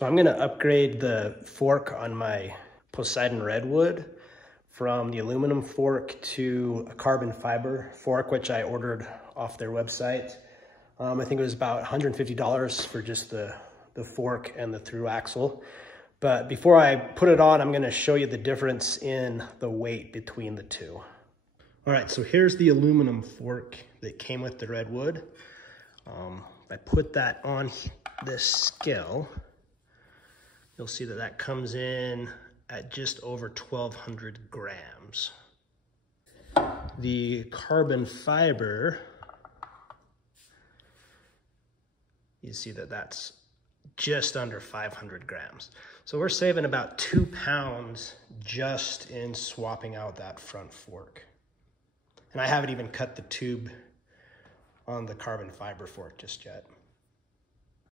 So I'm gonna upgrade the fork on my Poseidon Redwood from the aluminum fork to a carbon fiber fork, which I ordered off their website. I think it was about $150 for just the fork and the through axle. But before I put it on, I'm gonna show you the difference in the weight between the two. All right, so here's the aluminum fork that came with the Redwood. I put that on this scale. You'll see that that comes in at just over 1,200 grams. The carbon fiber, you see that that's just under 500 grams. So we're saving about 2 pounds just in swapping out that front fork. And I haven't even cut the tube on the carbon fiber fork just yet.